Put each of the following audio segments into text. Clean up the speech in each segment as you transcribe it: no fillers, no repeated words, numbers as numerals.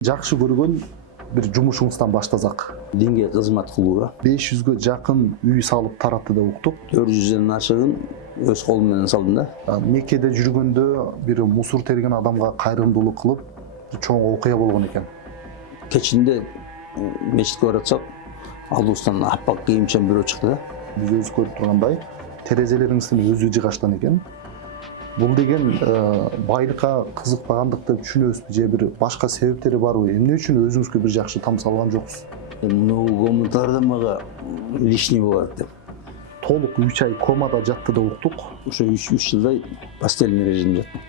Жакшы көргөн бир жумушуңуздан баштасак. Динге кызмат кылууга 500гө жакын үй салып таратты деп уктук. 400ден ашыгын өз колум менен салдым да. Меккеде жүргөндө бир мусор терген адамга кайрымдуулук кылып, чоң окуя болгон экен. Кечинде мечитке баратсак, алдыбыздан аппак кийимчен бирөө чыкты да. Биз өзү көрүп тургандай, терезелериңиздин өзү жыгачтан экен. Бул деген байлыкка кызыкпагандык деп түшүнөбүзбү же бир башка себептери барбы? Эмне үчүн өзүңүзгө бир жакшы там салган жоксуз? Мына комментарда мага лишний болот деп. Толук 3 ай комада жатты деп уктук. Ошо 3 жылдай постельный режимде жаттым.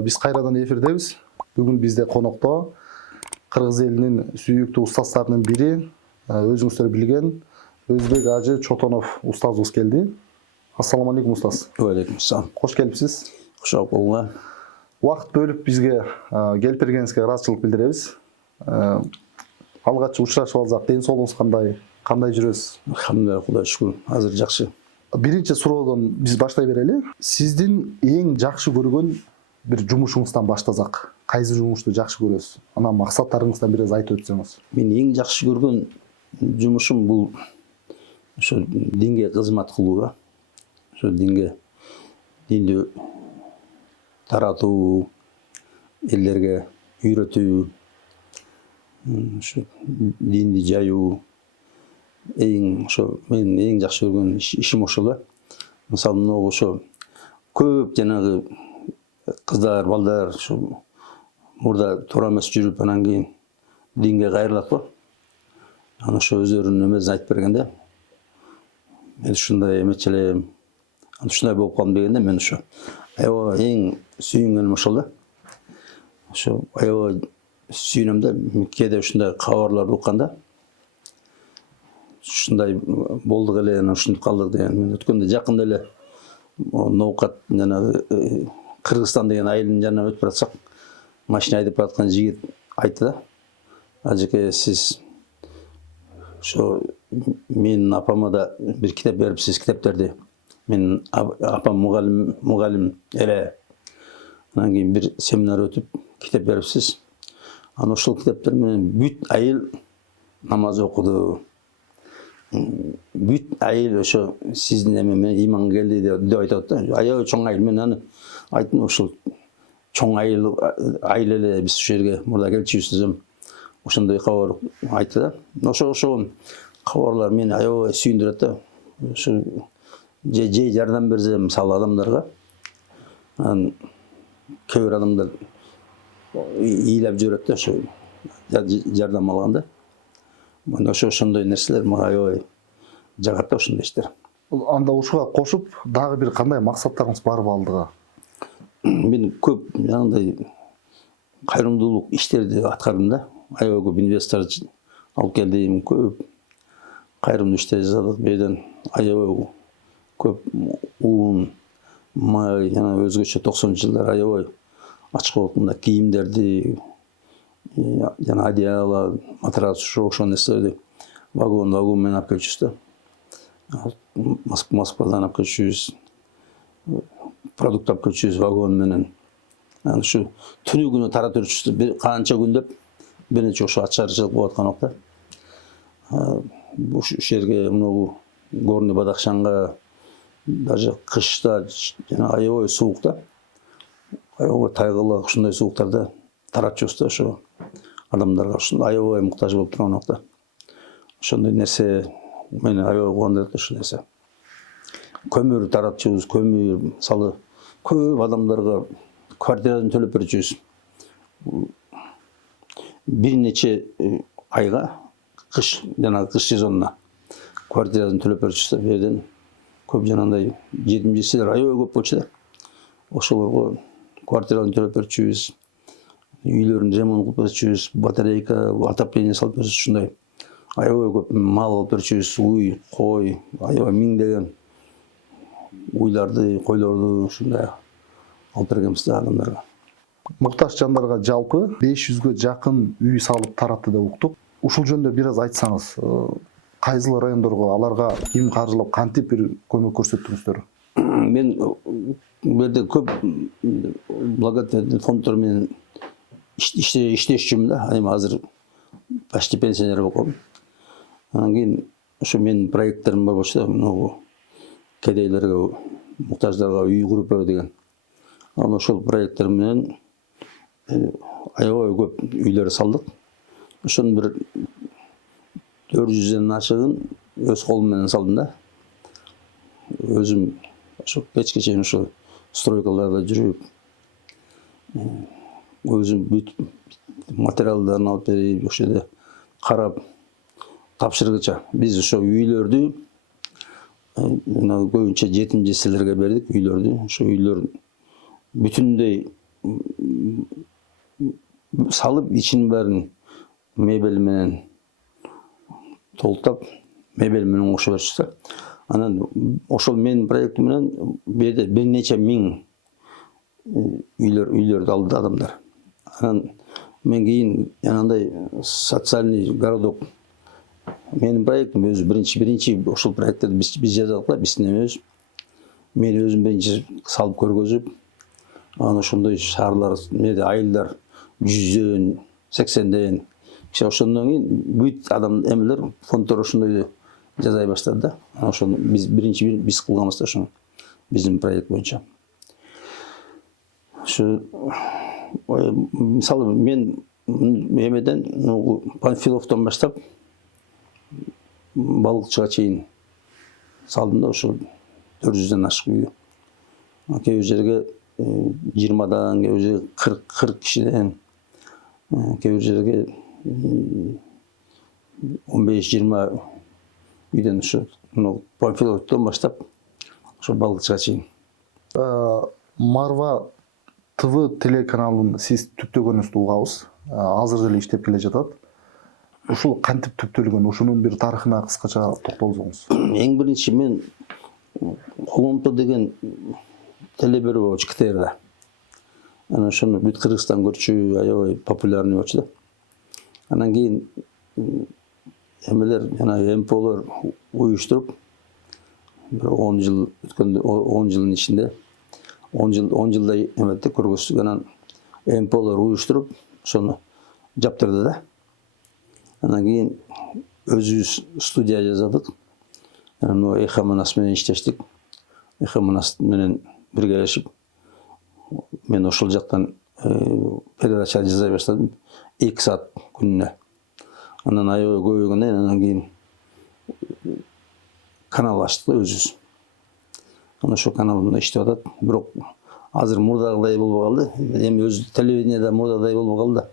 Биз кайрадан эфирдебиз. Бүгүн бизде конокто кыргыз элинин сүйүктүү устаздарынын бири, өзүңүздөр билген Өзбек Ажы Чотонов устазыбыз келди. Ассаламу алейкум устаз. Алейкум ассалам. Кош келипсиз. Кош болуңа. Убакыт бөлүп бизге келип бергениңизге ыраазычылык билдиребиз. Алгач учурашып алсак, ден соолугуңуз кандай? Кандай жүрөсүз? Алхамдулилlah, Кудайга шүкүр. Азыр жакшы. Биринчи суроодон биз баштай берели. Сиздин эң жакшы көргөн бир жумушуңуздан баштасак, кайсы жумушту жакшы көрөсүз? Анан максаттарыңыздан бир аз айтып өтсөңүз. Мен эң жакшы көргөн жумушум бул ошо динге кызмат кылууга. Ошо динди таратуу, элдерге үйрөтүү, ошо динди жайуу. Мен эң жакшы көргөн ишим ошол да. Мисалы, ошо көп жанагы кыздар, балдар ошо мурда туура эмес жүрүп, анан кийин динге кайрылат го. Анан ошо өздөрүнүн эмесин айтып бергенде, мен ушундай эмечи элем, ушундай болуп калдым дегенде, мен ошо аябай эң сүйүнгөнүм ошол да. Ошо аябай сүйүнөм да, кээде ушундай кабарларды укканда, ушундай болдук эле, анан ушинтип калдык деген. Мен өткөндө жакында эле ноокат жанагы Кыргызстан деген айылдын жанынан өтүп баратсак, машина айдап бараткан жигит айтты да: "Ажеке, сиз ошо менин апама да бир китеп берипсиз, китептерди. Менин апам мугалим эле. Анан кийин бир семинар өтүп, китеп берипсиз. Анан ошол китептер менен бүт айыл намаз окуду. Бүт айыл ошо сиздин эме менен иманга келди деп айтат да. Аябай чоң айыл. Мен аны айттым, ошол чоң айыл эле биз ушул жерге мурда келчүбүз десем, ошондой кабар айтты да. Ошо кабарлар мени аябай сүйүндүрөт да. Ошо же жардам берсем, мисалы адамдарга, анан кээ бир адамдар ыйлап жиберет да, ошо жардам алганда. Мына ошондой нерселер мага аябай жагат да, ошондой иштер. Анда ушуга кошуп, дагы бир кандай максаттарыңыз барбы алдыга? Мен көп жанагындай кайрымдуулук иштерди аткардым да. Аябай көп инвестор алып келдим, көп кайрымдуу иштер жасадык. Беден аябай көп уун, май, жана өзгөчө 90-жылдар аябай ачык болуп мындай кийимдерди, жана одеяло, матрас, ошол нерселерди вагон менен алып келчүбүз да. Москвадан алып келчүбүз, продукт алып келчүбүз вагон менен. Анан ушу түнү күнү таратып жүрчүбүз. Канча күндөп бир нече ошо ачарчылык болуп аткан убакта. Ушул жерге мынагу Горный Бадахшанга даже кышта жана аябай суукта, аябай тайгылык ушундай сууктарда таратчубуз да, ошо адамдарга ушундай аябай муктаж болуп турган убакта. Ошондой нерсе мени аябай кубандырат ушул нерсе. Көмүр таратчубуз, көмүр, мисалы, көп адамдарга квартирадан төлөп берчүбүз. Бир нече айга кыш сезонуна квартирадан төлөп берчүбүз да. Берден көп жанагындай жетим-жесирлер аябай көп болчу да. Ошолорго квартирадан төлөп берчүбүз, үйлөрүн ремонт кылып берчүбүз, батарейка, отопление салып берчүбүз, ушундай аябай көп мал алып берчүбүз, уй, кой, аябай миңдеген уйларды, койлорду ушундай алып бергенбиз да адамдарга. Муктаж жандарга жалпы 500гө жакын үй салып таратты деп уктук. ушул жөнүндө бир аз айтсаңыз, кайсыл райондорго аларга ким каржылап кантип бир көмөк көрсөттүңүздөр? Мен бу жерде көп благотворительный фонддор менен иштешип жүрмүн да. Эми азыр почти пенсионер болуп калдым. Анан кийин ошо менин проекттерим бар болчу да, кедейлерге, муктаждарга үй куруп берүү деген. Анан ошол проекттер менен аябай көп үйлөр салдык. Ошонун бир 400ден ашыгын өз колум менен салдым да. Өзүм ошо кечке чейин ошо стройкаларда жүрүп, өзүм бүт материалдарын алып берип, ошол жерде карап, тапшыргыча биз ошо үйлөрдү көбүнчө жетим жесирлерге бердик үйлөрдү. Ошо үйлөр бүтүндөй салып, ичинин бәрін мебель менен толтап, мебель менен кошо беришти. Анан ошол менин проектим менен бир нече миң үйлөрдү алды адамдар. Анан мен кийин андай социальный городок менин проектим өзү биринчи ошол проекттерди биз жаздык да, биздин эмебиз. Мен өзүм биринчи салып көргөзүп, анан ошондой шаарлар, айылдар 100дөн, 80ден киши, ошондон кийин бүт адам эмелер, фонддор ошондой жасай баштады да. Ошону биз биринчи кылганбыз да, ошону биздин проект боюнча. Ошо мисалы мен эмеден Панфиловдон баштап балыкчыга чейин салдым да, ошо 400ден ашык үйдү. Кээ бир жерге 20дан, кээ бир жерге 40 кишиден, кээ бир жерге 15-20 үйден, ошо Панфиловдон баштап ошо балыкчыга чейин. Марва ТВ телеканалын сиз түптөгөнүңүздү угабыз. Азыр деле иштеп келе жатат. Ушул кантип түптөлгөн, ушунун бир тарыхына кыскача токтолсоңуз. Эң биринчи мен Коломто деген теле берүү болчу КТРда. Анан ошону бүт Кыргызстан көрчү, аябай популярный болчу да. Анан кийин эмелер, жана МПОлор уюштуруп, бир 10 жыл өткөндө, 10 жылдын ичинде 10 жылдай эметти көргөздүк. Анан МПОлор уюштуруп, ошону жаптырды да. Анан кийин өзүбүз студия жасадык. Анан Эхо Манас менен иштештик. Эхо Манас менен биргелешип, мен ошол жактан передача жасай баштадым 2 саат күнүнө. Анан аябай көбөйгөндөн анан кийин канал ачтык өзүбүз. Анан ошол каналда иштеп атат. Бирок азыр мурдагыдай болбой калды. Эми өз телевидениеда мурдагыдай болбой калды да.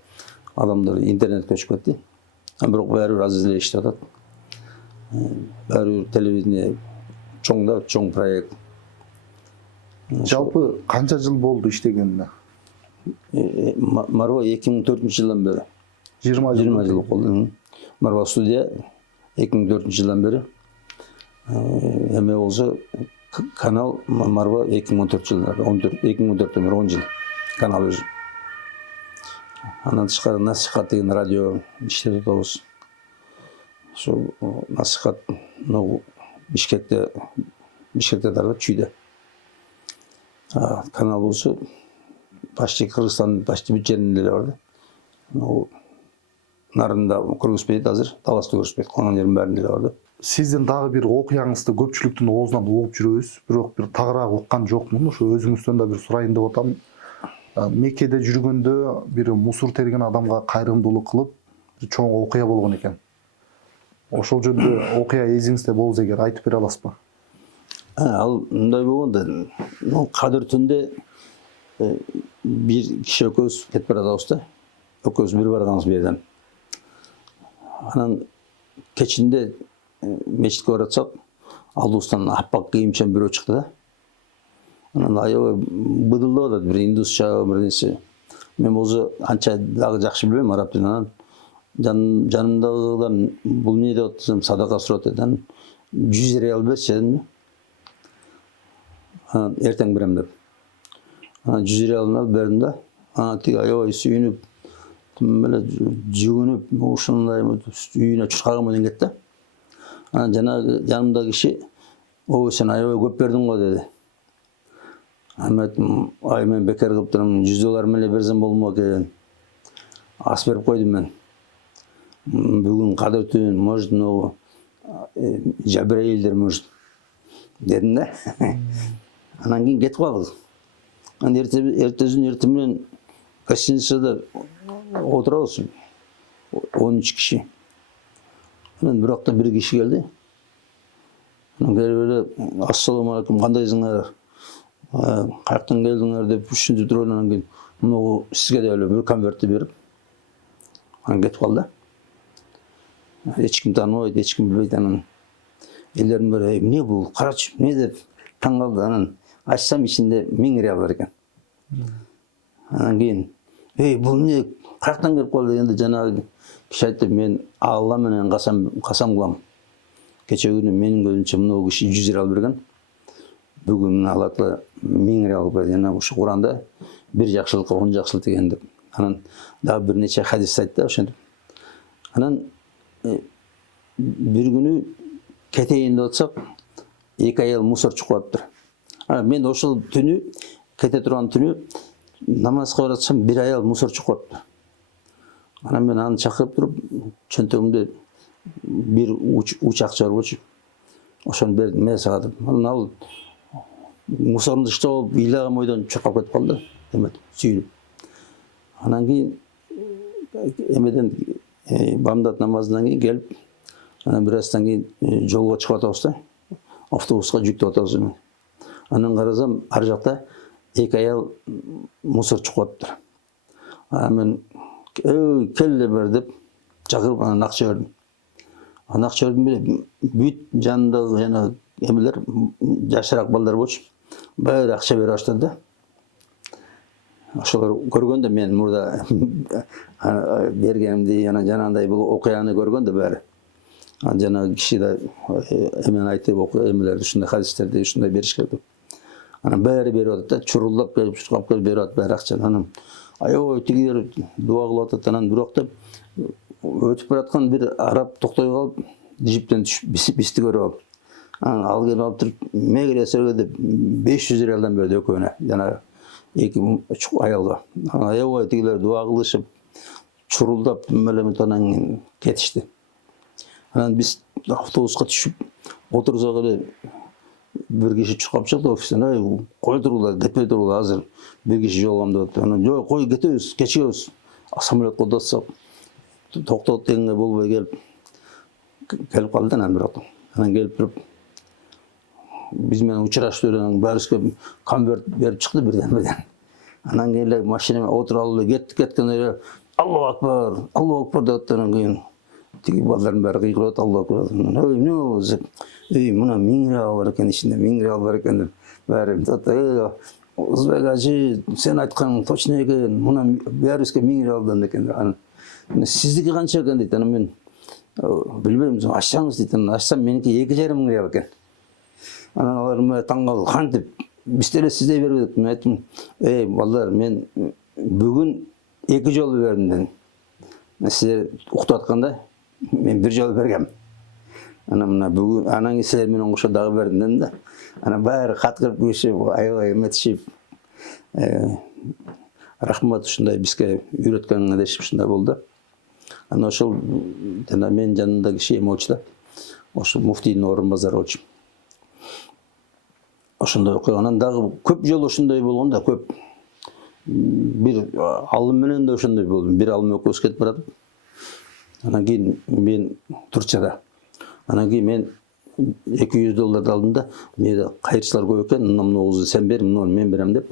Адамдар интернетке көчүп кетти. Бирок баары бир азыр эле иштеп атат. Баары бир телевидение чоң проект. Жалпы канча жыл болду иштегенине? Марва 2004-жылдан бери. 20 жыл болду. Марва студия 2004-жылдан бери. Эме болсо канал Марва 2014-жылдан бери, 2014-төн бери 10 жыл канал өзү. Анан тышкары насихат деген радио иштеп атабыз. Ошо насихат Бишкекте тарап Чүйдө. Канал болсо почти Кыргызстандын почти бүт жеринде эле бар да. Нарында көргөзбөйт азыр, таласта көргөзбөйт, калган жердин баарында эле бар да. Сиздин дагы бир окуяңызды көпчүлүктүн оозунан угуп жүрөбүз, бирок бир тагыраак уккан жокмун. Ошо өзүңүздөн да бир сурайын деп атам. Меккеде жүргөндө бир мусор терген адамга кайрымдуулук кылып, бир чоң окуя болгон экен. Ошол жөнүндө окуя эсиңизде болсо эгер айтып бере аласызбы? Ал мындай болгондо, кадыр түндө бир киши экөөбүз кетип баратабыз да. Экөөбүз бир барганбыз бу жерден. Анан кечинде мечитке баратсак, алдыбыздан аппак кийимчен бирөө чыкты да. Анан аябай быдылдап атат, бир индусча, бир нерсе. Мен болсо анча дагы жакшы билбейм араб тилин. Анан жанымдагыдан бул эмне деп атсам, садака сурап атат. 100 реал берчи дедим. Анан эртең берем деп. Анан 100 реалын алып бердим да. Анан тиги аябай сүйүнүп, эле жүгүнүп ушундай үйүнө чуркаган менен кетти. Анан жанагы жанымдагы киши ой сен аябай көп бердиң го деди. Мен айттым ай мен бекер кылып турам $100 эле берсем болмок экен. Ас берип койдум мен. Бүгүн кадыр түн может могу жабыр эйлдер может дедим да. Анан кийин кетип калдык. Анан эртесин эртең менен гостиницада отурабыз 13 киши. Анан бирокта бир киши келди. Анан келип эле ассаламу алейкум кандайсыңар? Каяктан келдиңер деп түшүндүрүп туруп анан кийин муну сизге деп эле бир конвертти берип анан кетип калды. Эч ким тааныбайт, эч ким билбейт. Анан элдердин бири эмне бул? Карачы, эмне деп таң калды. Анан ачсам ичинде $1000 бар экен. Анан кийин бул эмне каяктан келип калды дегенде жанагы киши айтты мен Алла менен касам кылам. Кече күнү менин көзүмчө мына киши $100 берген. Бүгүн алат $1000 берди. Жана ушу Куранда бир жакшылыкка 10 жакшылык деген деп. Анан дагы бир нече хадис айтты ошентип. Анан бир күнү кетейин деп атсак, эки аял мусор чукуп атыптыр. Мен ошол түнү кете турган түнү намазга баратсам бир аял мусор чукуп атыптыр. Анан мен аны чакырып туруп чөнтөгүмдө бир уч акча бар болчу. Ошону бердим мен сага деп. Анан ал мусорун иштеп алып ыйлаган ойдон чуркап кетип калды. Эме сүйүнүп. Анан кийин эмеден бамдат намазынан кийин келип, анан бир аздан кийин жолго чыгып атабыз да. Автобуска жүктөп атабыз эми. Анан карасам ар жакта эки аял мусор чукуп атыптыр. Мен келе бер деп чакырып анан акча бердим. Анан акча бердим эле бүт жанындагы жана эмелер жашыраак балдар болчу. Баары акча бере баштады да. Ошолор көргөндө мен мурда бергенимди, анан жанагындай бул окуяны көргөндө баары. Анан жанагы киши да эмени айтып эмелерди ушундай хадистерди ушундай бериш керек деп. Анан баары берип атат да, чурулдап келип, чуркап келип берип атат баары акчаны. Анан аябай тигилер дуа кылып атат. Анан бирокта өтүп бараткан бир араб токтой калып, джиптен түшүп бизди көрүп алып. Анан ал келип алып туруп, мегелесерге деп $500 берди экөөнө. Жана эки аялга. Аябай тигилер дуа кылышып, чурулдап мелемет анан кийин кетишти. Анан биз автобуска түшүп отурсак эле бир киши чуркап чыкты офистен. Кой туруңлар, кетпей туруңлар, азыр бир киши жолугам деп атты. Анан жок, кой кетебиз, кечигебиз. Самолетко отурсак токтот дегенге болбой келип калды анан бирок. Анан келип туруп биз менен учурашты, баарыбызга конверт берип чыкты бирден. Анан кийин эле машинага отуруп алып кеткен эле Аллаху акбар деп атты. Анан кийин тиги балдардын баары кыйкырып Аллаху акбар. Эмне болду? Мына $1000 бар экен, ичинде $1000 бар экен деп баары Узбек ажы, сен айтканың точно экен, мына баарыбызга $1000 экен. Анан сиздики канча экен дейт. Анан мен билбейм, ачсаңыз дейт. Анан ачсам меники $2,500 экен. Анан алар таң калды. Кантип биз деле сиздей бербедик. Мен айттым, балдар, мен бүгүн 2 жолу бердим дедим. Сиздер уктап атканда мен 1 жолу бергем. Анан мына бүгүн анан силер менен кошо дагы бердим дедим да. Анан баары каткырып күлүшүп, аябай эметишип, рахмат ушундай бизге үйрөткөнүңө дешип ушундай болду. Анан ошол жана мен жанымда киши эме болчу да. Ошо муфтийдин орун базары болчу. Ошондой окуянан дагы көп жолу ошондой болгон да, көп. Бир алым менен да ошондой болду. Бир алым экөөбүз кетип баратып. Анан кийин мен Турцияда. Анан кийин мен $200 алдым да, менде кайырчылар көп экен, мына сен бер, муну мен берем деп.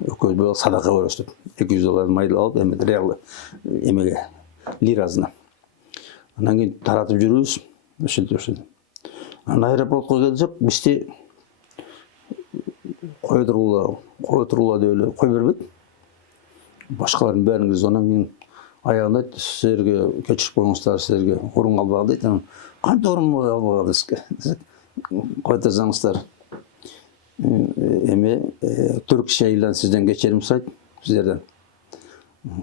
Экөөбүз садака беребиз деп. $200 майда алып, эме реал эмеге лирасына. Анан кийин таратып жүрүбүз. Ошентип. Анан аэропортко келсек, бизди кой турула деп эле кой бербейт. Башкалардын баарыңыз анан кийин аягында айтты, силерге кечирип коюңуздар, силерге орун калбаган дейт. Анан кантип орун калбаган десек, койдурсаңыздар. Эме Turkish Airlines сизден кечирим сурайт, сиздерден.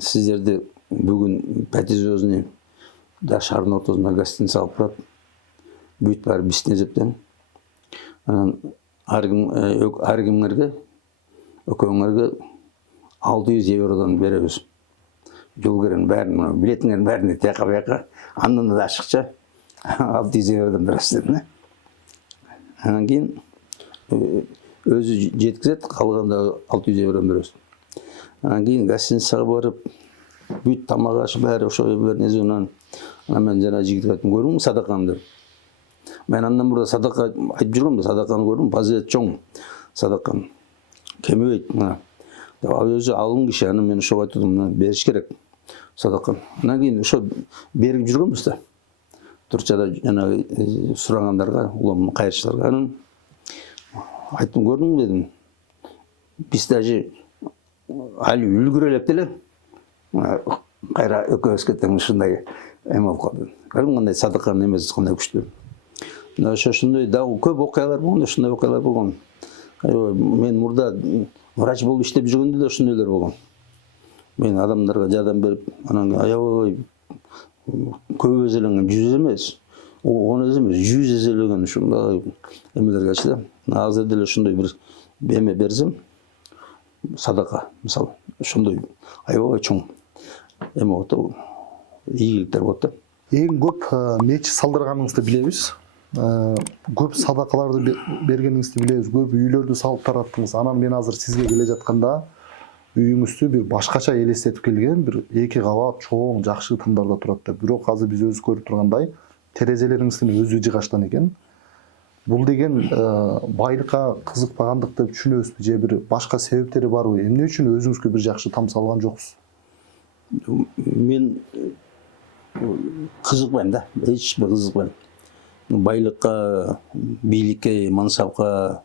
Сиздерди бүгін пәтезөзіне да шардың ортасында гостиница алып тұрады. Бүйт бәрі бістен есептен. Әркімдерге, өкөңерге 600 евродан береміз. Жол керен бәрін, билетіңерін бәріне тияқа-бияқа, андан да ашықша 600 евродан бересіздер. Анан кейін өзі жеткізеді, қалғанда 600 евродан бересіз. Анан кейін гостиницаға барып, бүйт тамақ ашып, бәрі ошо бәрін езуінен, мен жана жігітке айттым, көрдің садақаны деп. Мен андан burada садақа айтып жүргенмін, садақаны көрдім, позиция чоң садақаны. Кемебейді. Ал өзі алым киши, аны мен ошо айтып беріш керек садақаны. Анан кейін ошо беріп жүргенбіз да. Турчада жаңағы сұрағандарға, улам қайыршыларға. Анан айттым, көрдің дедім. Біз даже әлі үлгірелеп деле. Қайра өкөбүз кеттің шындай эме болуп калды. Көрдің қандай садақаны эмес, қандай күчтүү. Ошондой дагы көп окуялар болгон, ушундай окуялар болгон. Мен мурда врач болуп иштеп жүргөндө да ушундайлар болгон. Мен адамдарга жардам берип, анан аябай көп эзеленген, 100 эмес, 10 эмес, 100 эзелеген ушундай эмелер келчү да. Азыр деле ушундай бир эме берсем, садака, мисалы, ошондой аябай чоң эме болот, ийгиликтер болот да. Эң көп мечит салдырганыңызды билебиз. Көп садакаларды бергениңизди билебиз. Көп үйлөрдү салып тараттыңыз. Анан мен азыр сизге келе жатканда үйүңүздү бир башкача элестетип келген, бир 2 кабат чоң, жакшы тымдарда турат да. Бирок азыр биз өзү көрүп тургандай, терезелериңиздин өзү жыгаштан экен. Бул деген байлыкка кызыкпагандык деп түшүнөбүзбү же бир башка себептери барбы? Эмне үчүн өзүңүзгө бир жакшы там салган жоксуз? Мен кызыкпайм да, эч бир кызыкпайм. Байлыкка, бийликке, мансапка,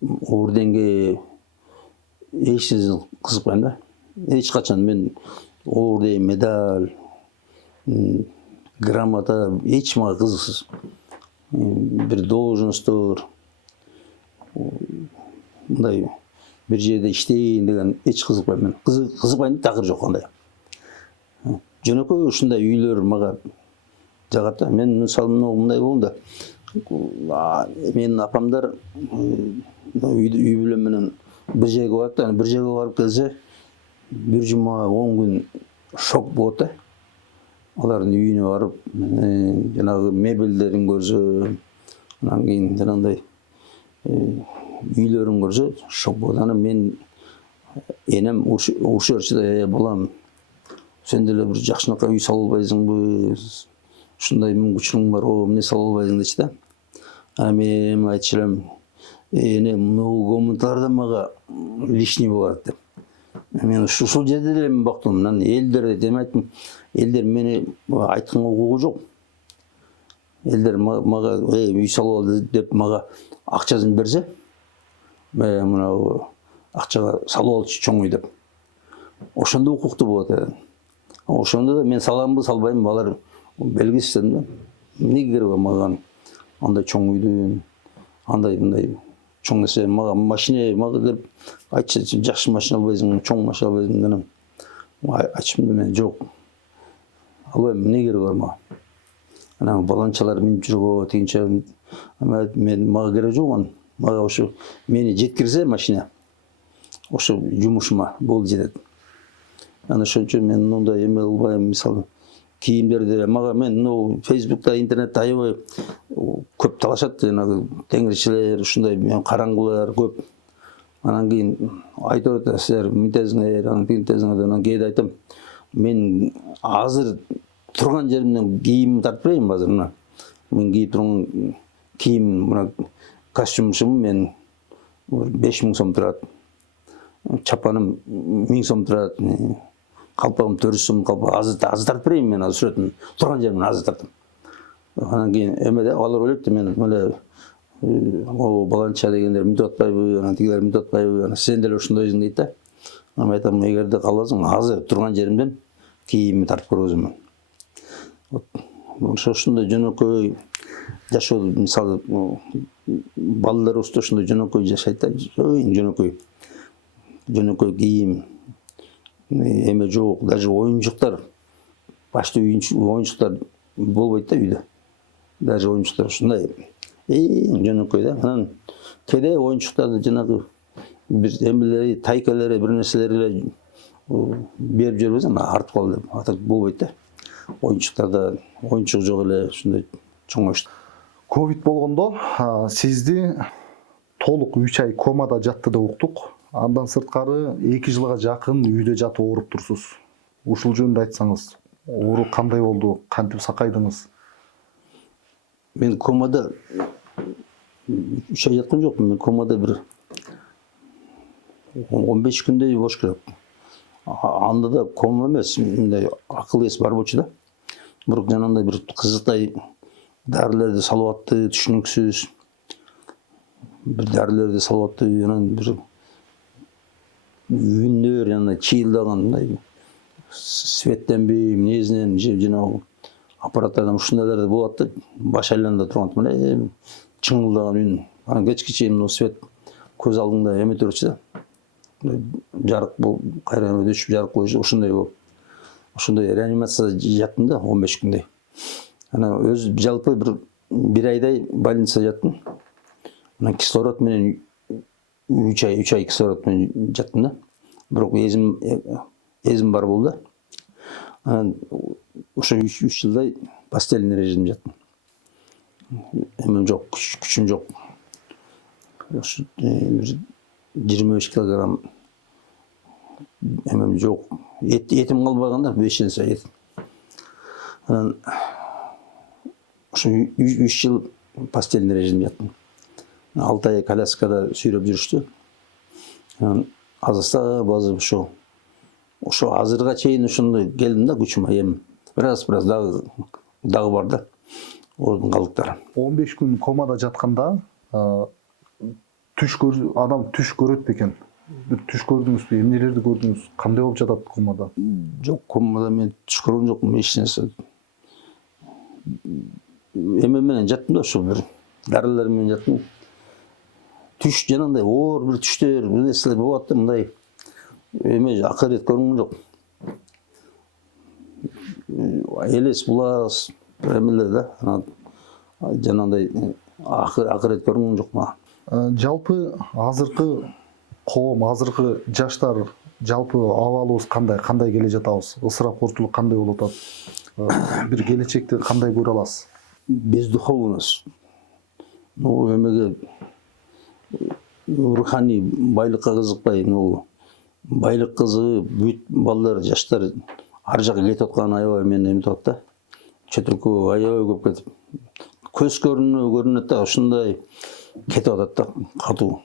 орденге эч кызыкпайм да. Эч качан мен орден, медаль, грамота эч мага кызыксыз. Бир должносттор, мындай бир жерде иштейин деген эч кызыкпайм мен. Кызыкпайм такыр жок кандай. Жөнөкөй ушундай үйлөр мага жагат да. Мен мисалы мындай болду да. Менин апамдар үй бүлөм менен бир жерге барат да, бир жерге барып келсе, бир жума 10 күн шок болот да. Алардын үйүнө барып, жанагы мебелдерин көрсө, анан кийин жанагындай үйлөрүн көрсө, шок болот. Анан мен энем урушурчу да, балам, сен деле бир жакшынакай үй сала албайсыңбы? Ушундай мүмкүнчүлүгүң бар, эмне сала албайсың дейчи да. Мен айтчу элем, эне мынау комнаталарда мага лишний болот деп. Мен ушул жерде деле мен бактым. Анан элдер деп айттым, элдер мени айтканга укугу жок. Элдер мага үй салып ал деп мага акчасын берсе, мына акчага салып алчу чоң үй деп. Ошондо укуктуу болот. Ошондо да мен саламбы, салбаймбы, алар белгисиз да. Эмне кереги бар мага андай чоң үйдүн, андай мындай чоң нерсе, мага машина, мага деп айтчу, жакшы машина албайсың, чоң машина албайсың денем. Айтчумда мен жок. Албайм, эмне кереги бар мага. Анан баланчалар минип жүргө, тигинче мен мага кереги жок. Мага ошо мени жеткирсе машина, ошо жумушума болду жетет. Анан ошон үчүн мен мындай эме кылбайм, мисалы кийимдерди мага мен Facebook'та, интернетте аябай көп талашат, жанагы теңирчилер, ушундай караңгылар көп. Анан кийин айтып атат, силер мынтесиңер, анан тигинтесиңер, анан кээде айтам, мен азыр турган жеримден кийимди тартып берейин азыр мына. Мен кийип турган кийим, мына костюмчум мен 5000 сом турат. Чапаным 1000 сом турат. Калпагым 400 сом, азыр тартып берейин мен азыр сүрөтүн. Турган жеримден азыр тартам. Анан кийин эмеде алар ойлойт мен эле баланча дегендер мынтип атпайбы, анан тигилер мынтип атпайбы, анан сен деле ошондойсуң дейт да. Мен айтам, эгерде кааласаң, азыр турган жеримден кийимди тартып көргөзөм. Ошондой жөнөкөй жашоо, мисалы балдар ошондой жөнөкөй жашайт да, жөнөкөй кийим, эме жок, даже оюнчуктар, башта оюнчуктар болбойт да үйдө. Даже оюнчуктар ушундай жөнөкөй да. Анан кээде оюнчуктарды жанагы бир эмелери, тайкалары, бир нерселери берип жүрбөйбүз, артып калды деп. Атып болбойт да. Оюнчуктарда оюнчук жок эле ушундай чоң иш. Ковид болгондо сизди толук 3 ай комада жатты деп уктук. Андан сырткары 2 жылга жакын үйдө жатып ооруп турсуз. Ушул жөнүндө айтсаңыз, оору кандай болду, кантип сакайдыңыз? Мен комада 3 ай жаткан жокмун. Мен комада бир 15 күндөй болуш керек. Анда да кома эмес, мындай акыл эс бар болчу да. Бирок жанагындай бир кызыктай дарыларды салып атты, түшүнүксүз. Бир дарыларды салып атты, анан бир үндөр, жанагындай чыйылдаган, мындай светтенби, эмнесинен, жанагы аппараттардан ушундайлар болот да. Баш айланында турган чыңылдаган үн. Анан кечке чейин свет көз алдыңда эме турчу да. Жарык бул кайра өчүп жарык коюшу ушундай болуп. Ошондой реанимацияда жаттым да 15 күндөй. Анан өз жалпы бир айдай больницада жаттым. Анан кислород менен 3 ай кислород менен жаттым да. Бирок эзим бар болду. Анан ошо 3 жылдай постельный режим жаттым. Эмем жок, күчүм жок. Ошо 25 килограмм эмем жок. Этим калбаган да, 5 жыл эт. Анан ошо 3 жыл постельный режим жаттым. 6 ай коляскада сүйрөп жүрүштү. Анан азыр ошо азырга чейин ошондой келдим да, күчүм эми. Бираз дагы бар да. Ордун калдыктары. 15 күн комада жатканда адам түш көрөт бекен. Бир түш көрдүңүзбү? Эмнелерди көрдүңүз? Кандай болуп жатат комада? Жок, комада мен түш көргөн жокмун, эч нерсе. Эме менен жаттым да, ошо бир дарылар менен жаттым. Түш жанагындай оор бир түштөр, бир нерселер болот да, мындай эме акырет көргөн жок. Элес булас, эмелер да, жанагындай акырет көргөн жокмун. Жалпы азыркы коом, азыркы жаштар, жалпы абалыбыз кандай келе жатабыз? Ысырапкорчулук кандай болуп атат? Бир келечекти кандай көрө аласыз? Бездуховность. Эмеге руханий байлыкка кызыкпай, байлык кызыгып, бүт балдар, жаштар ар жака кетип аткан аябай мени эметип атат да. Чөтүркө аябай көп кетип. Көз көрүнөт да, ушундай кетип атат да, катуу.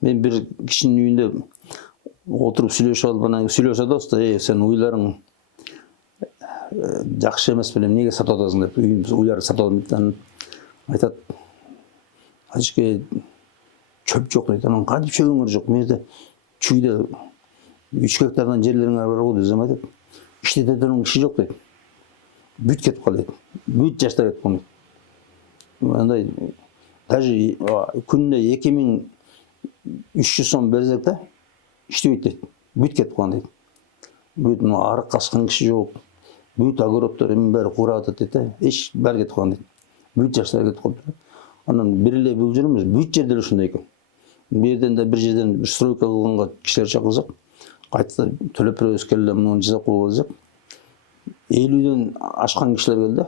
Мен бир кишинин үйүндө отуруп сүйлөшүп алып, анан сүйлөшүп атабыз, сен уйларың жакшы эмес белем, эмнеге сатып атасың деп, уйларды сатып алдым деп айтат. Ажке чөп жок дейт, анан кантип чөбүңөр жок? Менде чүйдө 3 гектардан жерлериңер бар го десем айтат. Иштете турган киши жок дейт. Бүт кетип калды дейт. Бүт жаштар кетип калды. Андай даже күнүнө 2300 сом берсек да, иштебейт дейт. Бүт кетип калган дейт. Бүт арык каскан киши жок. Бүт огороддор эми баары курап атат дейт да. Эч баары кетип калган дейт. Бүт жаштар кетип калды. Анан бир эле бул жер эмес, бүт жерде эле ушундай экен. Бир жерден да бир жерден бир стройка кылганга кишилер чакырсак, кайта төлөп беребиз келе, муну жасап коебуз десек, 50ден ашкан кишилер келди.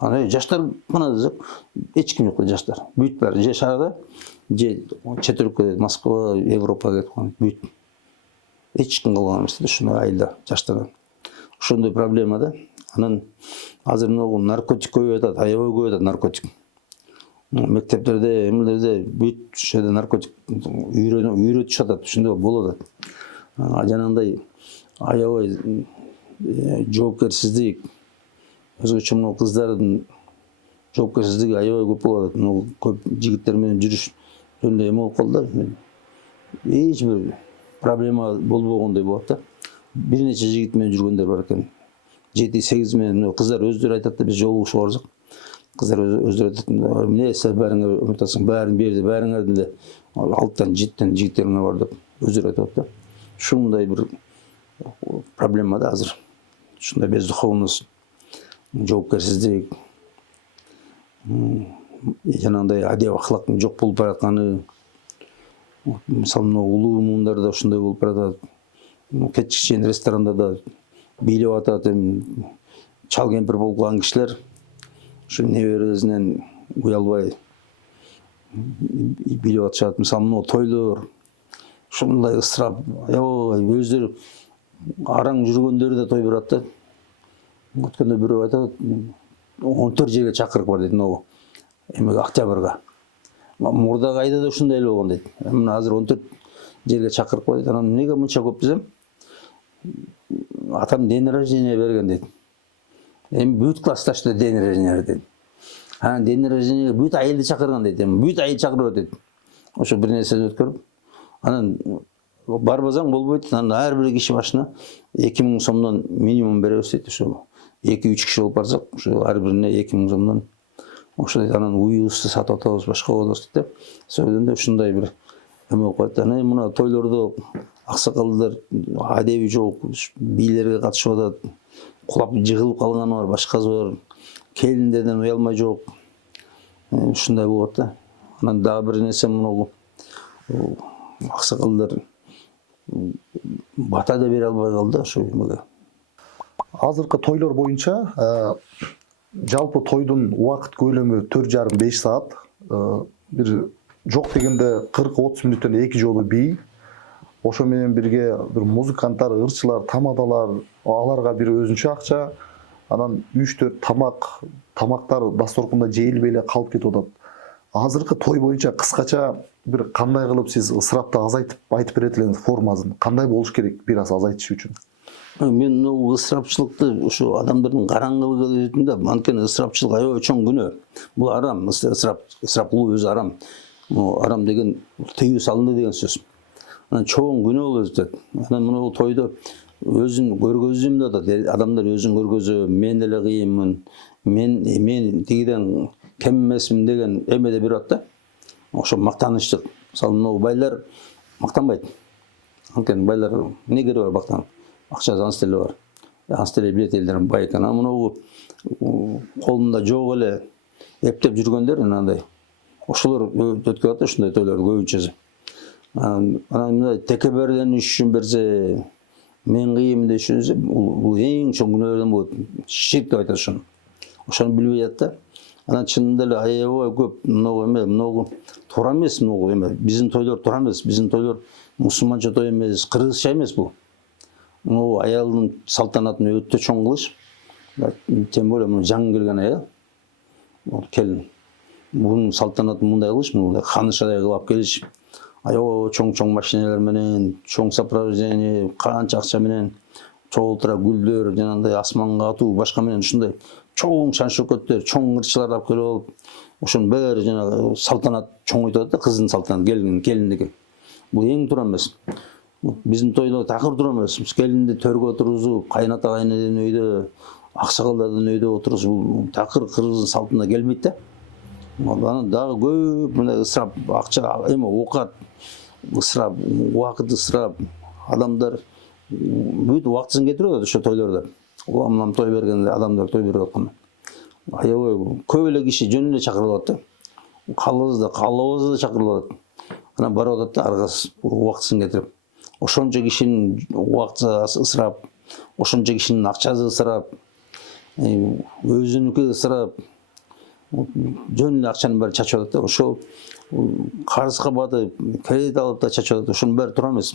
Анан жаштар кана десек, эч ким жок жаштар. Бүт баары же шаарда, же чет өлкөдө, Москва, Европага кетип калган. Бүт. Эч ким калган эмес да, ушундай айылда жаштардан. Ошондой проблема да. Анан азыр наркотик көбөйүп атат, аябай көбөйүп атат наркотик. Мектептерде, эмелерде бүт ушерде наркотик үйрөтүшүп атат, ушундай болуп атат. Жанагындай аябай жоопкерсиздик, өзгөчө мына кыздардын жоопкерсиздиги аябай көп болуп атат. Көп жигиттер менен жүрүш жөнүндө эме болуп калды да. Эч бир проблема болбогондой болот да. Бир нече жигит менен жүргөндөр бар экен. 7-8 менен кыздар өздөрү айтат да, биз жолугушуп барсак. Кыздар өздөрү айтат, эмне сен баарыңар умутасың, баарын берди, баарыңардын эле 6-7 жигиттериңер бар деп өздөрү айтат да. Ушундай бир проблема да азыр. Ушундай бездуховность, жоопкерсиздик, жанагындай адеп акылактын жок болуп баратканы, мисалы мына улуу муундарда ушундай болуп баратат. Кечки чейин ресторандарда бийлеп атат, эми чал кемпир болуп калган кишилер ушу небересинен уялбай бийлеп атышат. Мисалы мына тойлор ушундай ысырап, аябай өздөрү араң жүргөндөрү да той барат да. Өткөндө бирөө айтат, 14 жерге чакырык бар дейт, могу эмеге октябрга. Мурдагы айда да ушундай эле болгон дейт. Мына азыр 14 жерге чакырык бар дейт. Анан эмнеге мынча көп десем, атам день рождения берген дейт. Эми бүт классташты день рождения дейт. Анан день рождениеге бүт айылды чакырган дейт. Эми бүт айыл чакырып өтөт. Ошо бир нерсени өткөрүп, анан барбасаң болбойт. Анан ар бир киши башына 2000 сомдон минимум беребиз дейт. Ошо 2-3 киши болуп барсак, ошо ар бирине 2000 сомдон ошо дейт. Анан уюбузду сатып атабыз, башка болобуз дейт. Сөйдөнгөндө ушундай бир эме болуп калат. Анан мына тойлордо аксакалдар адеби жок, бийлерге катышып атат. Кулап жыгылып калганы бар, башкасы бар. Келиндерден уялмай жок. Ушундай болот да. Анан дагы бир нерсе мына аксакалдар бата да бере албай калды ошо эмеге. Азыркы тойлор боюнча жалпы тойдун убакыт көлөмү 4,5-5 саат. Бир жок дегенде 40-30 мүнөттөн 2 жолу бий. Ошо менен бирге бир музыканттар, ырчылар, тамадалар, аларга бир өзүнчө акча. Анан 3-4 тамактар дасторкунда жейилбей эле калып кетип атат. Азыркы той боюнча кыскача бир кандай кылып сиз ысырапты азайтып айтып берет элеңиз формасын? Кандай болуш керек бир аз азайтыш үчүн? Мен мына ысырапчылыкты ушу адамдардын караңгылыгы өзүндө, анткени ысырапчылык аябай чоң күнөө. Бул арам, ысырап кылуу өзү арам. Арам деген тыюу салынды деген сөз. Анан чоң күнөө болуп өтөт. Анан мына тойдо өзүн көргөзүм да адамдар өзүн көргөзө, мен деле кыйынмын, мен тигиден кем эмесмин деген эмеде берет да. Ошо мактанычтык. Мисалы мына байлар мактанбайт. Анткени байлар эмне кереги бар мактанып? Акчасы анча деле бар. Анча деле билет элдер бай экен. Анан мына колунда жок эле эптеп жүргөндөр мындай. Ошолор өткөрүп атат ушундай тойлорду көбүнчөсү. Анан мына текеберден үчүн берсе, мен кыйын дешүнсө, бул эң чоң күнөөлөрдөн болот. Ширк деп айтат ошону. Ошону билбей атат да. Анан чынында эле аябай көп многу туура эмес, биздин тойлор туура эмес. Биздин тойлор мусулманча той эмес, кыргызча эмес бул. Аялдын салтанатын өтө чоң кылыш. Тем более муну жаңы келген аял. Келин. Бунун салтанатын мындай кылыш, мындай ханышадай кылып келиш. Аябай чоң машиналар менен, чоң сопровождение, канча акча менен, чогултура гүлдөр, жанагындай асманга атуу, башка менен ушундай чоң шан шөкөттөр, чоң ырчылар алып келип алып, ошонун баары жанагы салтанат чоңойтуп атат да, кыздын салтанаты, келиндики. Бул эң туура эмес. Биздин тойдо такыр туура эмес. Келинди төргө отургузуп, кайната кайненен өйдө, аксакалдардын өйдө отургузуп, бул такыр кыргыздын салтына келбейт да. Анан дагы көп мындай ысырап, акча, оокат ысырап, убакыт ысырап, адамдар бүт убактысын кетирип атат ошо тойлордо. Уламдан той бергенде адамдар той берип аткан. Аябай көп эле киши жөн эле чакырылып атат да. Калабызды да чакырылып атат. Анан барып атат да аргасы убактысын кетирип. Ошончо кишинин убактысы ысырап, ошончо кишинин акчасы ысырап, өзүнүкү ысырап, жөн эле акчанын баары чачып атат да. Ошо карызга батып, кредит алып да чачып атат. Ошонун баары туура эмес.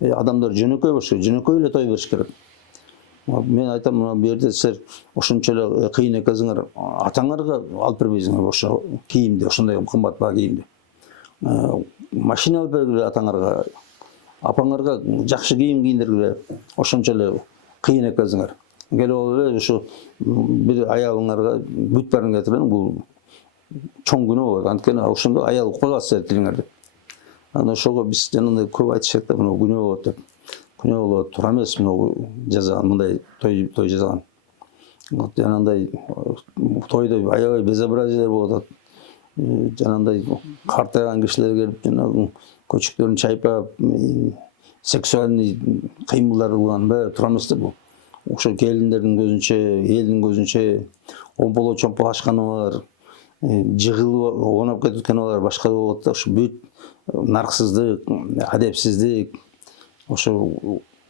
Адамдар жөнөкөй болуш керек, жөнөкөй эле той бериш керек. Мен айтам, мына бу жерде силер ошончо эле кыйын экенсиңер, атаңарга алып бербейсиңер ошо кийимди, ошондой кымбат баа кийимди. Машина алып бергиле атаңарга, апаңарга жакшы кийим кийиндиргиле, ошончо эле кыйын экенсиңер. Келип алып эле ушу бир аялыңарга бүт баарын кетирип, бул чоң күнөө болот. Анткени ошондо аял койгансыздар тилиңерди. Анан ошого биз жанагындай көп айтышат да, мына күнөө болот деп. Күнөө болот, туура эмес жазган, мындай той жазган. Жанагындай тойдо аябай безобразиялар болуп атат. Жанагындай картайган кишилер келип, жанагы көчүктөрүн чайпап, сексуальный кыймылдар кылган тура эмес да бул. Ошо келиндердин көзүнчө, элдин көзүнчө омполо чомпо ашканы бар, жыгылып оонап кеткени бар, башка болот да. Ошо бүт нарксыздык, адепсиздик, ошо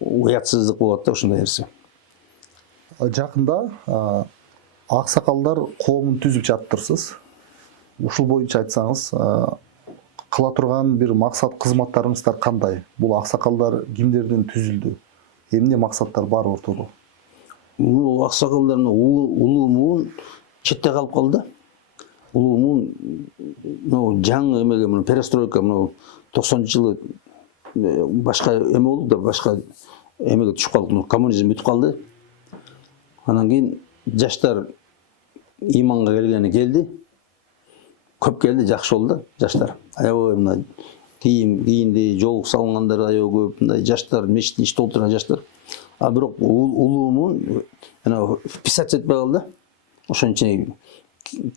уятсыздык болот да ушундай нерсе. Жакында аксакалдар коомун түзүп жатыптырсыз. Ушул боюнча айтсаңыз, кыла турган бир максат кызматтарыңыздар кандай? Бул аксакалдар кимдерден түзүлдү? Эмне максаттар бар ортодо? Бул аксакалдардын улуу муун четте калып калды. Улуу муун жаңы эмеге перестройка 90-жылы башка эме болду да, башка эмеге түшүп калды. Коммунизм бүтүп калды. Анан кийин жаштар иманга келди. Көп келди, жакшы болду да жаштар. Аябай мына кийинди, жол салынгандар аябай көп, мындай жаштар, мечиттин ичи толтурган жаштар. А бирок улуумун ana вписаться этпей калды. Ошонун ичине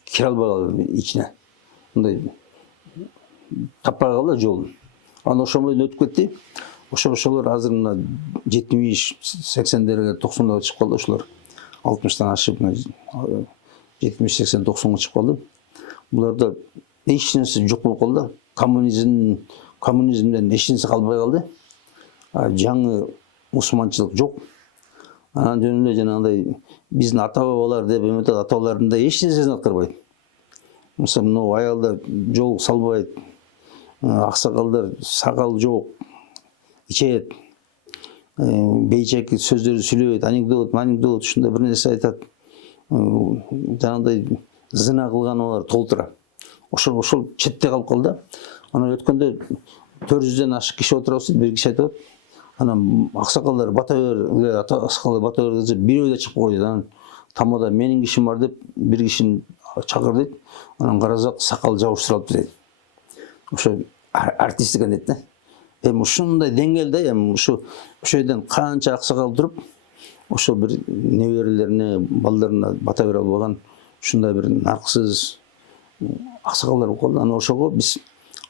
кире албай калды ичине. Мындай таппай калды жолун. Анан ошо менен өтүп кетти. Ошолор азыр мына 70-80дерге 90дага чыгып калды ошолор. 60тан ашып 70-80-90га чыгып калды. Буларда эч нерсе жок болуп калды. Коммунизмден эч нерсе калбай калды. Жаңы мусулманчылык жок. Анан жөн эле жанагындай биздин ата-бабалар деп эметет, ата-бабаларында эч нерсесин аткарбайт. Мисалы, мына аялдар жол салбайт, аксакалдар сакал жок, ичет, бейчек сөздөрдү сүйлөбөйт, анекдот, ушундай бир нерсе айтат. Жанагындай зына кылганы бар толтура. Ошол четте калып калды. Анан өткөндө 400ден ашык киши отурабыз дейт, бир киши айтат. Анан аксакалдар бата бер, аксакалдар бата бер десе, бирөө да чыгып койду. Анан тамада менин кишим бар деп бир кишини чакыр дейт. Анан карасак сакал жабыштырып дейт. Ошо артист экен дейт да. Эми ушундай деңгээлде эми ошо жерден канча аксакал туруп, ошо бир неберелерине, балдарына бата бере албаган ушундай бир нарксыз аксакалдар болуп калды. Анан ошого биз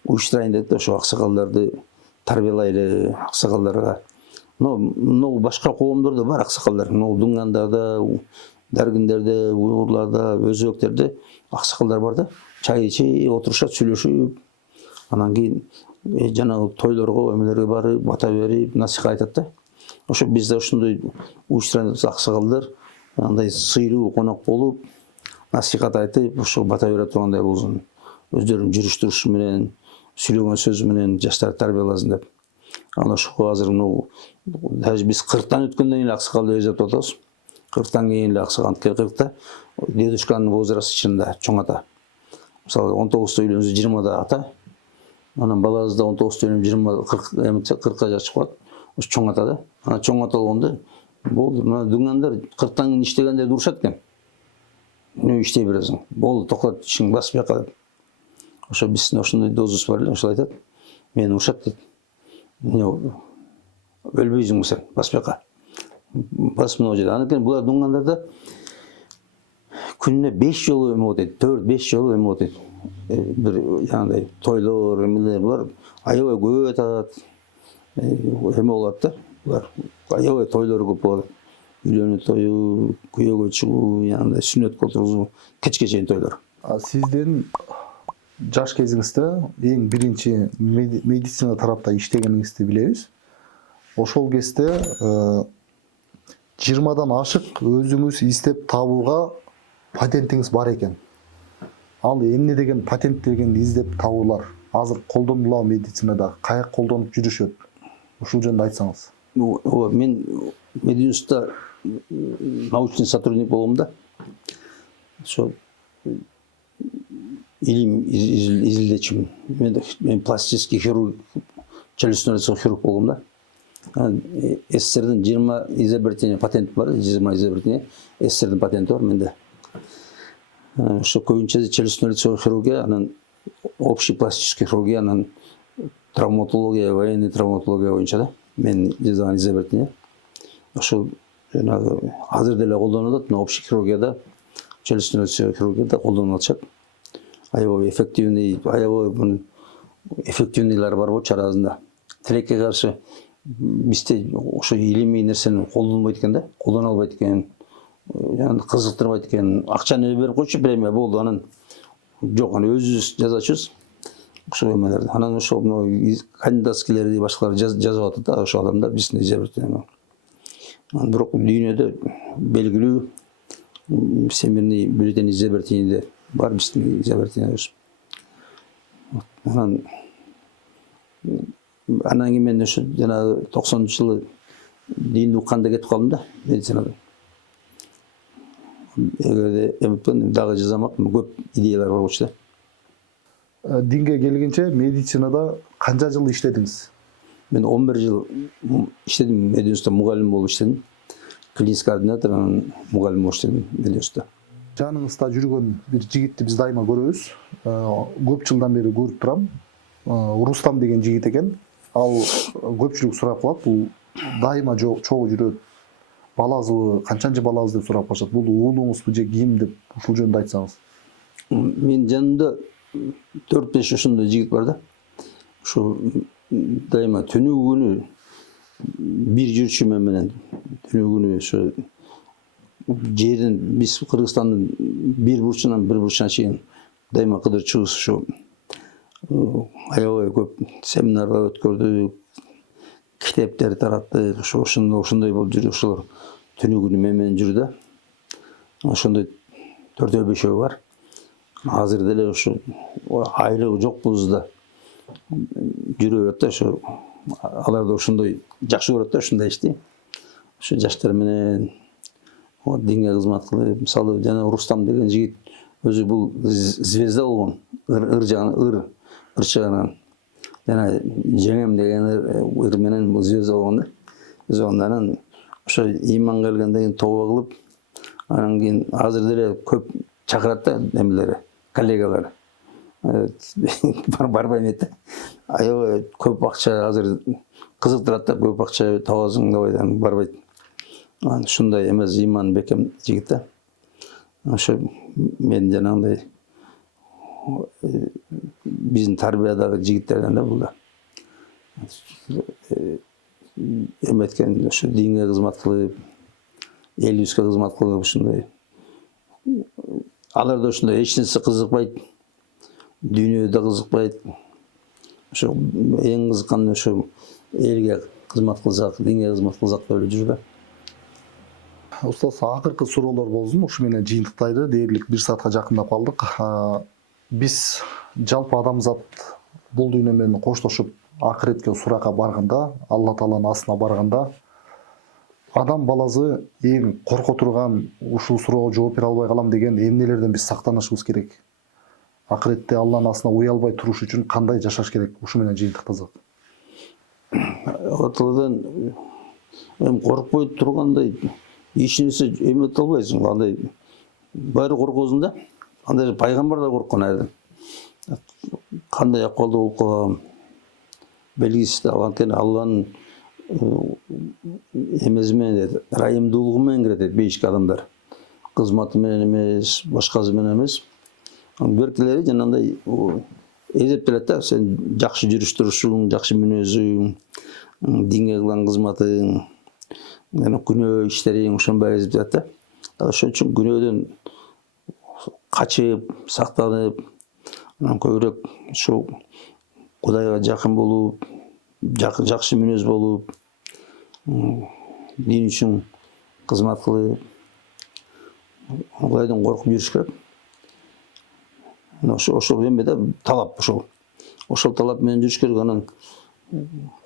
уюштурайын дедик да, ошо аксакалдарды тарбиялайлы, аксакалдарга. Но башка коомдордо бар аксакалдар. Дунгандарда, даргиндерде, уйгурларда, өзбектерде аксакалдар бар да. Чай ичип, отурушат, сүйлөшүп. Анан кийин жанагы тойлорго, эмелерге барып, бата берип, насихат айтат да. Ошо бизде ушундай уюштурайын деп аксакалдар андай сыйруу конок болуп, насихат айтып, ошо бата бере тургандай болсун. Өздөрүнүн жүрүш-турушу менен, сүйлөгөн сөзү менен жаштарды тарбияласын деп. Анан ошого азыр даже биз 40тан өткөндөн кийин аксакалды өзөп атабыз. 40тан кийин эле аксакал, 40та дедушканын возрасты чынында чоң ата. Мисалы 19-та үйлөнсө 20да ата. Анан балабыз да 19-та үйлөнүп 40ка жашып калат. Ошо чоң ата да. Анан чоң ата болгондо болду. Мына дүнгандар 40тан кийин иштегендерди урушат экен. Эмне иштей бересиң? Болду, токтот, ишиңди басып жака деп. Ошо биздин ошондой дозубуз бар эле, ошол айтат. Мени урушат дейт. Өлбөйсүңбү сен, басып жака. Басып мына жерде. Анан булар дүнгандарда күнүнө 5 жолу эме болот дейт, 4-5 жолу эме болот дейт. Бир андай тойлор, эмелер булар аябай көп атат. Эме болот да. Булар аябай тойлору көп болот. Үйлөнүү тою, күйөөгө чыгуу, андай сүннөткө отургузуу, кечке чейин тойлор. Сиздин жаш кезиңизде эң биринчи медицина тарапта иштегениңизди билебиз. Ошол кезде 20дан ашык өзүңүз издеп табууга патентиңиз бар экен. Ал эмне деген патент деген издеп табуулар азыр колдонула медицинада, каяк колдонуп жүрүшөт? Ушул жөнүндө айтсаңыз. Мен мединститутта научный сотрудник болгомда, ошо илим изилдечимин. Мен пластический хирург, челюстный лицевой хирург болгомда. СССРдин 20 изобретение патент бар, 20 изобретение СССРдин патенти бар менде. Ошо көбүнчө челюстный лицевой хирургия, анан общий пластический хирургия, анан травматология, военный травматология боюнча да. Мен жазган изобретение. Ошо жанагы азыр деле колдонулат, но общий хирургияда, челюстный лицевой хирургияда колдонуп атышат. Аябай эффективныйлар бар болчу арасында. Тилекке каршы бизде ошо илимий нерсени колдонбойт экен да, колдоно албайт экен, yani кызыктырбайт экен. Акчаны берип койчу, премия болду, анан жок, аны өзүбүз жазачубуз. Ошо эмелерди. Анан ошо кандидатскийлерди башкалар жазып атат да, ошо адамдар биздин изобретение. Бирок дүйнөдө белгилүү всемирный бюллетень изобретений бар биздин изобретениебиз. Анан кийин мен ошо жанагы 90-жылы дийинди укканда кетип калдым да медицинада. Эгерде эмиптен дагы жазамак, көп идеялар бар болчу да. Динге келгенче медицинада канча жыл иштедиңиз? Мен 11 жыл иштедим, мединститутта мугалим болуп иштедим. Клиник координатор, анан мугалим болуп иштедим мединститутта. Жаныңызда жүргөн бир жигитти биз дайыма көрөбүз. Көп жылдан бери көрүп турам. Рустам деген жигит экен. Ал көпчүлүк сурап калат, бул дайыма чогуу жүрөт. Баласыбы, канчанчы балабыз деп сурап калышат. Бул уулуңузбу же ким деп ушул жөнүндө айтсаңыз. Мен жанымда 4-5 ошондой жигит бар да. Ошо дайыма түнү күнү бир жүрчү менен түнү күнү ошо жердин, биз Кыргызстандын бир бурчунан бир бурчуна чейин дайыма кыдырчубуз. Ошо аябай көп семинарлар өткөрдүк, китептер тараттык. Ошондой болуп жүрдүк. Ошолор түнү күнү менен жүрдү. Ошондой 4-5 бар. Азыр деле ошо айлыгы жокпуз да жүрө берет да, ошо алар да ошондой жакшы көрөт да ушундай ишти. Ошо жаштар менен динге кызмат кылып, мисалы жана Рустам деген жигит өзү бул звезда болгон, ыр чыгарган. Жана жеңем деген ыр менен бул звезда болгон да. Биз андан ошо иманга келгенден кийин тооба кылып, анан кийин азыр деле көп чакырат да эмелери, коллегалар. Барбайм эт. Аябай көп акча азыр кызыктырат да, көп акча табасың дабайдан барбайт. Ушундай эмес иман бекем жигит да. Ошо мен жанагындай биздин тарбиядагы жигиттерден да бул да. Эметкен ошо динге кызмат кылып, элибизге кызмат кылып ушундай. Алар да ушундай эч нерсе кызыкпайт, дүйнө да кызыкпайт. Ошо эң кызыкканы ошо элге кызмат кылсак, динге кызмат кылсак деп эле жүр да. Устаз, акыркы суроолор болсун, ушу менен жыйынтыктайлы. Дээрлик 1 саатка жакындап калдык. Биз жалпы адамзат бул дүйнө менен коштошуп акыретке суракка барганда, Алла Тааланын астына барганда, адам баласы эң корко турган, ушул суроого жооп бере албай калам деген эмнелерден биз сактанышыбыз керек? Акыретте Алланын астына уялбай туруш үчүн кандай жашаш керек? Ушу менен жыйынтыктасак. Ортодон коркпой тургандай эч нерсе эмете албайсың. Андай баары коркосуң да. Андай пайгамбар да корккон айдан. Кандай акыбалда болуп калам? Белгисиз. Анткени Алланын эмеси менен, райымдуулугу менен кирет бейишке адамдар. Кызматы менен эмес, башкасы менен эмес. Беркелери жанагындай эзептелет да, сен жакшы жүрүш турушуң, жакшы мүнөзүң, динге кылган кызматың, күнөө иштериң, ошонун баары эзептелет да. Ошон үчүн күнөөдөн качып, сактанып, көбүрөөк ушул Кудайга жакын болуп, жакшы мүнөз болуп, дин үчүн кызмат кылып, Кудайдан коркуп жүрүш керек. Ошол эме да талап, ошол талап менен жүрүш керек. Анан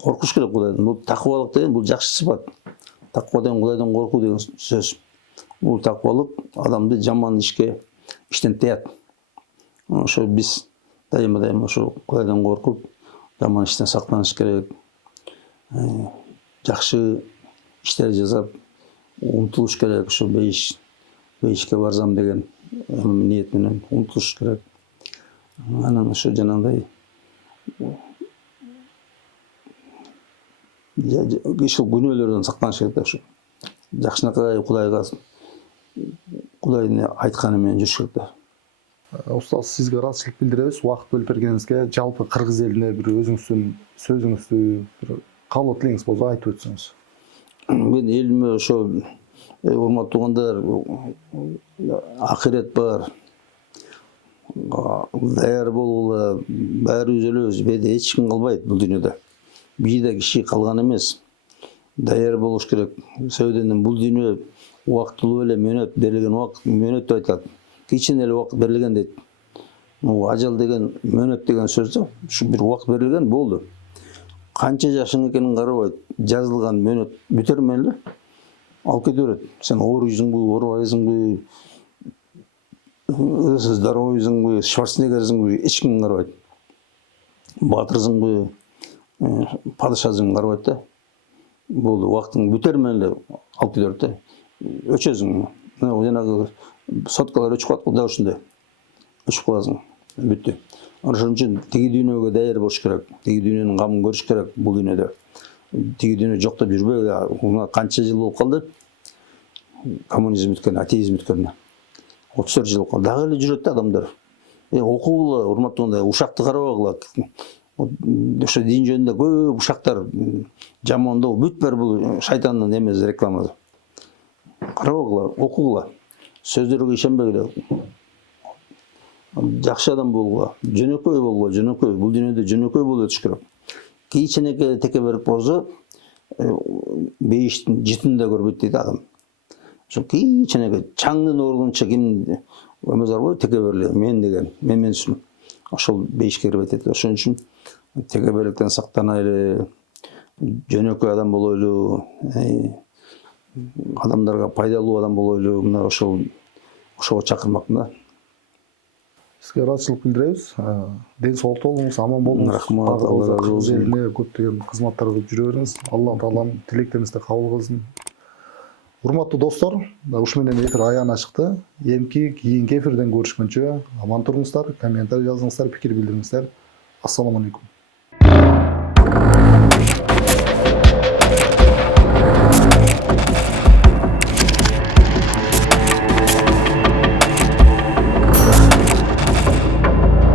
коркуш керек Кудайдан. Бул такыбалык деген бул жакшы сыпат. Такыба деген Кудайдан коркуу деген сөз. Бул такыбалык адамды жаман иштен таят. Ошо биз дайыма ошо Кудайдан коркуп, жаман иштен сактаныш керек. Жакшы иштер жасап, умтулуш керек. Ошо бейишке барсам деген ниет менен умтулуш керек. Анан ошо жанагындай ушул күнөөлөрдөн сактаныш керек да. Ошо жакшынакай Кудайдын айтканы менен жүрүш керек да. Устаз, сизге ыраазычылык билдиребиз. Убакыт бөлүп бергениңизге, жалпы кыргыз элине бир өзүңүздүн сөзүңүздү, бир кабыл тилегиңиз болсо айтып өтсөңүз. Мен элиме ошо урматтуу туугандар, акырет бар. Даяр болгула, баарыбыз өлөбүз, беде эч ким калбайт бул дүйнөдө. Бийде киши калган эмес. Даяр болуш керек. Сөйдөнүн бул дүйнө убактылуу эле мөөнөт берилген убакыт, мөөнөт деп айтылат. Кичине эле убакыт берилген дейт. Ажал деген, мөөнөт деген сөз ушу бир убакыт берилген болду. Канча жашың экенин карабайт, жазылган мөөнөт бүтөр менен эле алып кете берет. Сен ооруйсуңбу, оорубайсыңбы, здоровойсуңбу, Шварценеггерсиңбу, эч ким карабайт. Батырсыңбы, падышасың карабайт да. Болду, убактың бүтөр менен эле алып кете берет да. Өчөсүң. Жанагы соткалар өчүп калат го, дал ушундай. Өчүп каласың, бүттү. Ошон үчүн тиги дүйнөгө даяр болуш керек. Тиги дүйнөнүн камын көрүш керек бул дүйнөдө. Тиги дүйнө жок деп жүрбөй. Канча жыл болуп калды? Коммунизм бүткөн, атеизм бүткөн. 34 жыл болуп калды. Дагы эле жүрөт да адамдар. Окугула, урматтуугандай, ушакты карабагыла. Ошо дин жөнүндө көп ушактар жамандоо, бүт бар бул шайтандын эмеси, рекламасы. Карабагыла, окугула. Сөздөргө ишенбегиле. Жакшы адам болгула, жөнөкөй болгула, жөнөкөй. Бул дүйнөдө жөнөкөй болуп өтүш керек. Кийинченеке текеберик болсо, бейиштин жытын да көрбөйт дейт адам. Ошо кийинченеке чаңдын ордунча ким эмес бар го, текеберле, мен деген, менсүн. Ошол бейишке кирбейт дейт. Ошон үчүн текеберликтен сактанайлы, жөнөкөй адам болойлу, адамдарга пайдалуу адам болойлу, мына ошого чакырмакмын да. Сизге ыраазычылык билдиребиз. Ден соолукта болуңуз, аман болуңуз. Рахмат, Алла разы болсун. Элине көптөгөн кызматтар кылып жүрө бериңиз. Аллах таалам тилектериңизди кабыл кылсын. Урматтуу достор, ушу менен эфир аягына чыкты. Кийинки эфирден көрүшкөнчө аман туруңуздар, комментарий жазыңыздар, пикир билдириңиздер. Ассаламу алейкум.